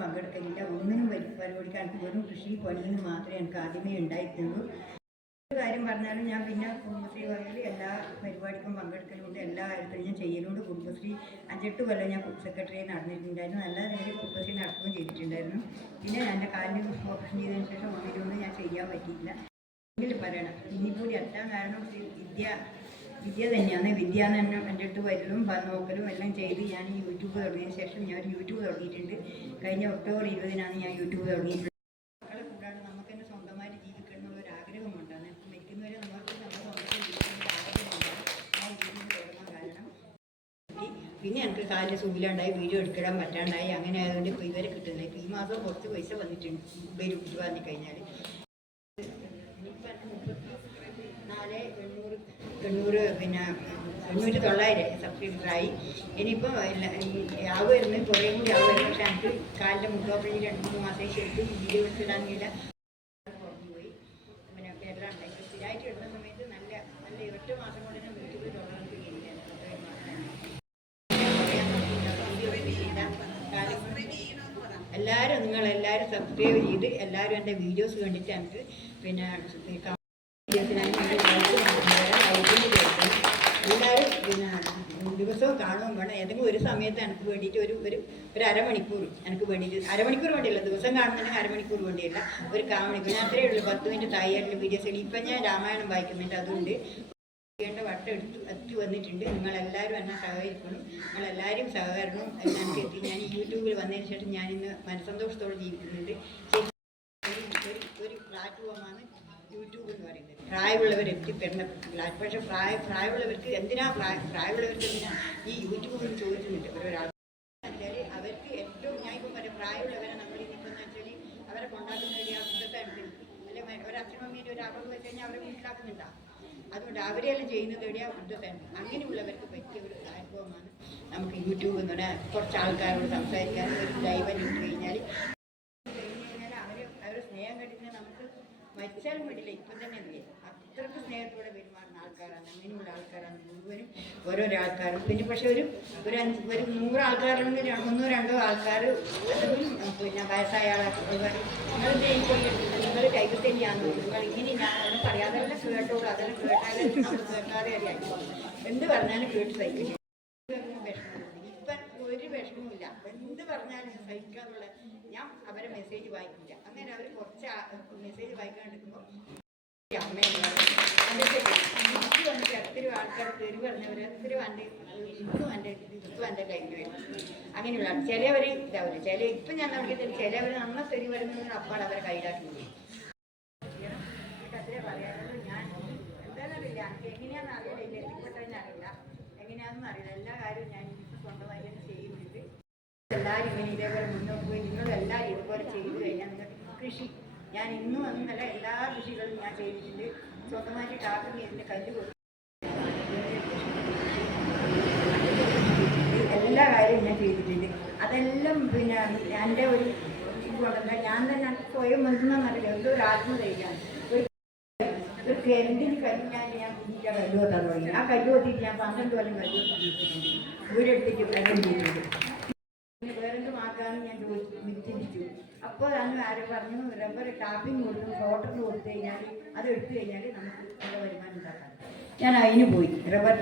പങ്കെടുക്കലില്ല. ഒന്നിനും പരിപാടിക്ക് എനിക്ക് വെറും കൃഷി പണിയിൽ മാത്രമേ എനിക്ക് ആദ്യമേ ഉണ്ടായിട്ടുള്ളൂ. ഒരു കാര്യം പറഞ്ഞാലും ഞാൻ പിന്നെ കുടുംബശ്രീ വകയിൽ എല്ലാ പരിപാടിക്കും പങ്കെടുക്കലുണ്ട്. എല്ലാ കാര്യത്തിലും ഞാൻ ചെയ്യലുണ്ട്. കുടുംബശ്രീ 5-8 കൊല്ലം ഞാൻ സെക്രട്ടറിയായി നടന്നിട്ടുണ്ടായിരുന്നു. നല്ല രീതിയിൽ കുടുംബശ്രീ നടത്തുകയും ചെയ്തിട്ടുണ്ടായിരുന്നു. പിന്നെ എൻ്റെ കാലിന് ഓപ്പറേഷൻ ചെയ്തതിന് ശേഷം ഒന്നിലൊന്നും ഞാൻ ചെയ്യാൻ പറ്റിയില്ല. എങ്കിലും പറയണം, ഇനിക്കൂടി എത്താൻ കാരണം വിദ്യ തന്നെയാണ്. വിദ്യ എന്ന് തന്നെ എൻ്റെ അടുത്ത് വരലും നോക്കലും എല്ലാം ചെയ്ത് ഞാൻ യൂട്യൂബ് തുടങ്ങിയതിന് ശേഷം ഞാൻ ഒരു യൂട്യൂബ് തുടങ്ങിയിട്ടുണ്ട്. കഴിഞ്ഞ ഒക്ടോബർ 20-നാണ് ഞാൻ യൂട്യൂബ് തുടങ്ങിയിട്ടുള്ളത്. മക്കളെ കൂടാതെ നമുക്ക് തന്നെ സ്വന്തമായിട്ട് ജീവിക്കണം എന്നുള്ളൊരു ആഗ്രഹമുണ്ടാണ്. മരിക്കുന്നവരെ നമുക്ക് നമ്മുടെ സ്വന്തം ജീവിക്കുന്ന ആഗ്രഹമുണ്ടാണ്. ആ യൂട്യൂബ് തുടങ്ങാൻ കാരണം പിന്നെ എനിക്ക് കാലിൽ സുഖിലുണ്ടായി, വീഡിയോ എടുക്കാൻ പറ്റാണ്ടായി. അങ്ങനെ ആയതുകൊണ്ട് ഇപ്പോൾ ഇവരെ കിട്ടുന്നില്ല. ഇപ്പോൾ ഈ മാസം കുറച്ച് പൈസ വന്നിട്ടുണ്ട് വരും പറഞ്ഞു കഴിഞ്ഞാൽ. പിന്നെ 800-900 സബ്സ്ക്രൈബറായി. ഇനിയിപ്പോൾ ആവുമായിരുന്നു, കുറേ കൂടി ആവുമായിരുന്നു. പക്ഷേ എനിക്ക് കാലിൻ്റെ മുഖോപ്പഴി 2-3 മാസം ശരിക്കും വീഡിയോ എടുത്തിടാനില്ല. കുറഞ്ഞു പോയി. പിന്നെ എല്ലാം ഉണ്ടായി. സ്ഥിരമായിട്ട് ഇടുന്ന സമയത്ത് നല്ല 8 മാസം കൊണ്ട് തന്നെ യൂട്യൂബിൽ തുടങ്ങാൻ കഴിയില്ല. എല്ലാവരും നിങ്ങളെല്ലാവരും സബ്സ്ക്രൈബ് ചെയ്ത് എല്ലാവരും എൻ്റെ വീഡിയോസ് കണ്ടിട്ട് എനിക്ക് പിന്നെ എല്ലാവരും പിന്നെ ദിവസവും കാണുകയും വേണം. ഏതെങ്കിലും ഒരു സമയത്ത് എനിക്ക് വേണ്ടിയിട്ട് ഒരു അരമണിക്കൂർ എനിക്ക് വേണ്ടിയിട്ട്, അരമണിക്കൂർ വേണ്ടിയില്ല, ദിവസം കാണുന്നതിന് അരമണിക്കൂർ വേണ്ടിയില്ല, ഒരു കാമണിക്കൂർ. ഞാൻ അത്രയേ ഉള്ളൂ. 10 മിനിറ്റ് തായായിട്ടുള്ള വീഡിയോസ്. ഇപ്പം ഞാൻ രാമായണം വായിക്കുന്നുണ്ട്. അതുകൊണ്ട് ചെയ്യേണ്ട വട്ടം എത്തി വന്നിട്ടുണ്ട്. നിങ്ങളെല്ലാവരും എന്നെ സഹകരിക്കണം. നിങ്ങളെല്ലാവരും സഹകരണവും എല്ലാം എത്തി. ഞാൻ ഈ യൂട്യൂബിൽ വന്നതിന് ശേഷം ഞാനിന്ന് മനസ്സന്തോഷത്തോടെ ജീവിക്കുന്നുണ്ട്. ഒരു പ്ലാറ്റ്ഫോമാണ് യൂട്യൂബ് എന്ന് പറയുന്നത്. പ്രായമുള്ളവർ എത്തിപ്പെടേണ്ട പ്ലാറ്റ്ഫോം. പക്ഷേ പ്രായമുള്ളവർക്ക് പ്രായമുള്ളവർക്ക് ഈ യൂട്യൂബ് ചോദിക്കുന്നുണ്ട് ഓരോരാൾ വെച്ചാൽ അവർക്ക് ഏറ്റവും ഞാൻ ഇപ്പം പറയാം, പ്രായമുള്ളവരെ നമ്മൾ ഇനിയിപ്പോൾ എന്ന് വെച്ചാൽ അവരെ കൊണ്ടാക്കുന്ന ഒരു അവസ്ഥ അനുസരിച്ച് അല്ലെങ്കിൽ ഒരു അച്ഛനമ്മേൻ്റെ ഒരു അപകടം വെച്ച് കഴിഞ്ഞാൽ അവരെ വീട്ടിലാക്കുന്നുണ്ടാവും. അതുകൊണ്ട് അവരെല്ലാം ചെയ്യുന്നത് എവിടെയാ വൃദ്ധസേന. അങ്ങനെയുള്ളവർക്ക് പറ്റിയ ഒരു പ്ലാറ്റ്ഫോമാണ് നമുക്ക് യൂട്യൂബ് എന്ന് പറഞ്ഞാൽ. കുറച്ച് ആൾക്കാരോട് സംസാരിക്കാനും ഒരു ലൈവ് ഇട്ട് കഴിഞ്ഞാൽ അവർ സ്നേഹം കണ്ടിട്ട് നമുക്ക് മരിച്ചാലും വേണ്ടില്ല. ഇപ്പം തന്നെ എന്ത് ചെയ്യും, അത്രയ്ക്ക് സ്നേഹത്തോടെ പെരുമാറുന്ന ആൾക്കാരാണ്. അങ്ങനെയുള്ള ആൾക്കാരാണ് മുഴുവനും ഓരോരോ ആൾക്കാരും. പിന്നെ പക്ഷെ ഒരു 100 ആൾക്കാരുണ്ട്, 1-2 ആൾക്കാർ പിന്നെ വയസ്സായ ആൾക്കാർ നിങ്ങൾ കൈകൾ തന്നെയാണ്. നിങ്ങൾ ഇങ്ങനെ ഞാൻ പറയാതെ കേട്ടോളൂ. അതെല്ലാം കേട്ടാലും നമ്മൾ കേൾക്കാതെ അറിയാം. എന്ത് പറഞ്ഞാലും കേട്ട് സഹിക്കില്ല. വിഷമമുണ്ട്. ഇപ്പം ഒരു വിഷമവുമില്ല. എന്ത് പറഞ്ഞാലും സഹിക്കാന്നുള്ള. ഞാൻ അവരെ മെസ്സേജ് വായിക്കില്ല. അങ്ങനെ അവർ കുറച്ച് മെസ്സേജ് വായിക്കാണ്ടിരിക്കുമ്പോൾ അമ്മയെന്ന് എനിക്ക് വന്നിട്ട് എത്രയോ ആൾക്കാർ തെറി പറഞ്ഞവർ എത്രയോ എൻ്റെ കയ്യിൽ വരും. അങ്ങനെയുള്ള ചിലവർ ഇതാവില്ല. ഇപ്പം ഞാൻ നോക്കിയിട്ടില്ല. ചിലവർ നമ്മൾ തെറി വരുന്നതിന് അപ്പാട് അവരെ കയ്യിലാക്കുന്നത്. അത്രേ പറയാനുള്ളൂ. ഞാൻ എന്താണെന്നറിയില്ല, എനിക്ക് എങ്ങനെയാണെന്ന് അറിയില്ല, എത്തിപ്പെട്ടതിന് അറിയില്ല, എങ്ങനെയാണെന്ന് അറിയില്ല. എല്ലാ കാര്യവും ഞാൻ ഇപ്പോൾ സ്വന്തമായി തന്നെ ചെയ്യുന്നുണ്ട്. എല്ലാവരും ഇങ്ങനെ ഇതേപോലെ മുന്നോട്ട് പോയി നിങ്ങളെല്ലാവരും ഇതുപോലെ ചെയ്തു കഴിഞ്ഞാൽ നിങ്ങൾക്ക് കൃഷി ഞാൻ ഇന്നും അന്നല്ല എല്ലാ കൃഷികളും ഞാൻ ചെയ്തിട്ടുണ്ട്. സ്വന്തമായിട്ട് ടാപ്പിങ് ചെയ്തിട്ട് കല്ല് കൊടുത്തു എല്ലാ കാര്യവും ഞാൻ ചെയ്തിട്ടുണ്ട്. അതെല്ലാം പിന്നെ എൻ്റെ ഒരു ഇതുകൊണ്ടല്ല, ഞാൻ തന്നെ സ്വയം വന്നതെന്നറിയില്ല. എന്തോ ഒരു ആത്മധൈര്യമാണ്. ഒരു കരണ്ടിന് കല്ലിനാണ് ഞാൻ കുഞ്ഞിൻ്റെ കല്ല് കൊത്താൻ തുടങ്ങി. ആ കല്ല് കൊത്തിയിട്ട് ഞാൻ 12 കൊല്ലം കല്ല് കൊത്തി ജീവിച്ചിട്ടുണ്ട്. വീടെടുത്തിട്ട് കല്ലും ചെയ്തിട്ടുണ്ട്. പിന്നെ വേറെന്തും ആക്കാനും ഞാൻ ചിന്തിച്ചു. അപ്പോൾ അന്ന് ആരും പറഞ്ഞു, റബ്ബർ ടാപ്പിങ് കൊടുക്കും, ഫോട്ടറിന് കൊടുത്തു കഴിഞ്ഞാൽ അത് എടുത്തു കഴിഞ്ഞാൽ നമുക്ക് നല്ല വരുമാനം ഉണ്ടാക്കാം. ഞാൻ അതിന് പോയി. റബ്ബർ